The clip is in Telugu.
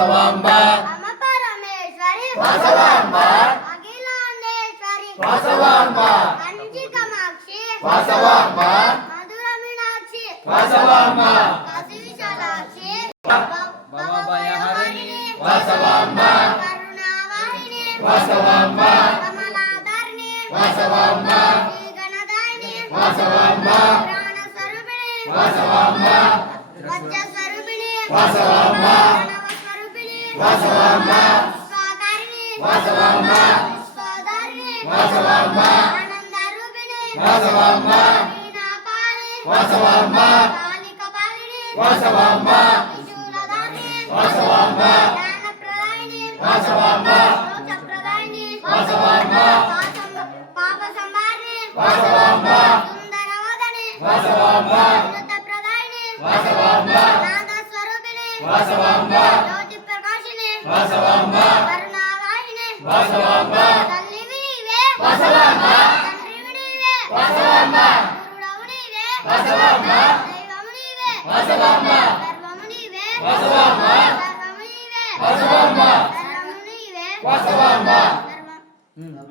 వాసవాంబ అమ పరమేశ్వరి వాసవాంబ అఖిలాండేశ్వరి వాసవాంబ కంచి కామాక్షి వాసవాంబ మధుర మీనాక్షి వాసవాంబ కాశీ విశాలాక్షి భవభయహరిణి వాసవాంబ కరుణావాహిని వాసవాంబ కమలాధర్ని వాసవాంబ శ్రీగణదాయిని వాసవాంబ ప్రాణస్వరూపిణి వాసవాంబ వజ్రస్వరూపిణి వాసవాంబ ప్రణవస్వరూపిణి వాసవాంబ విశ్వకారిణి వాసవాంబ విశ్వధారిణి వాసవాంబ ఆనందరూపిణి వాసవాంబ వీణాపాణి వాసవాంబ కాళికపాలిని వాసవాంబ త్రిశూలధారిణి వాసవాంబ జ్ఞానప్రదాయిని వాసవాంబ మోక్షప్రదాయిని వాసవాంబ పాప సంహారిణి వాసవాంబ సుందరవదని వాసవాంబ అమృతప్రదాయిని వాసవాంబ నాదస్వరూపిణి వాసవాంబ జ్యోతి ప్రకాశిని వాసవాంబ కరుణావాహిని వాసవాంబ తల్లివి నీవే వాసవాంబ తండ్రివి నీవే వాసవాంబ గురుడవు నీవే వాసవాంబ దైవము నీవే వాసవాంబ సర్వము నీవే వాసవాంబ సర్వము నీవే వాసవాంబ సర్వము నీవే వాసవాంబ సర్వం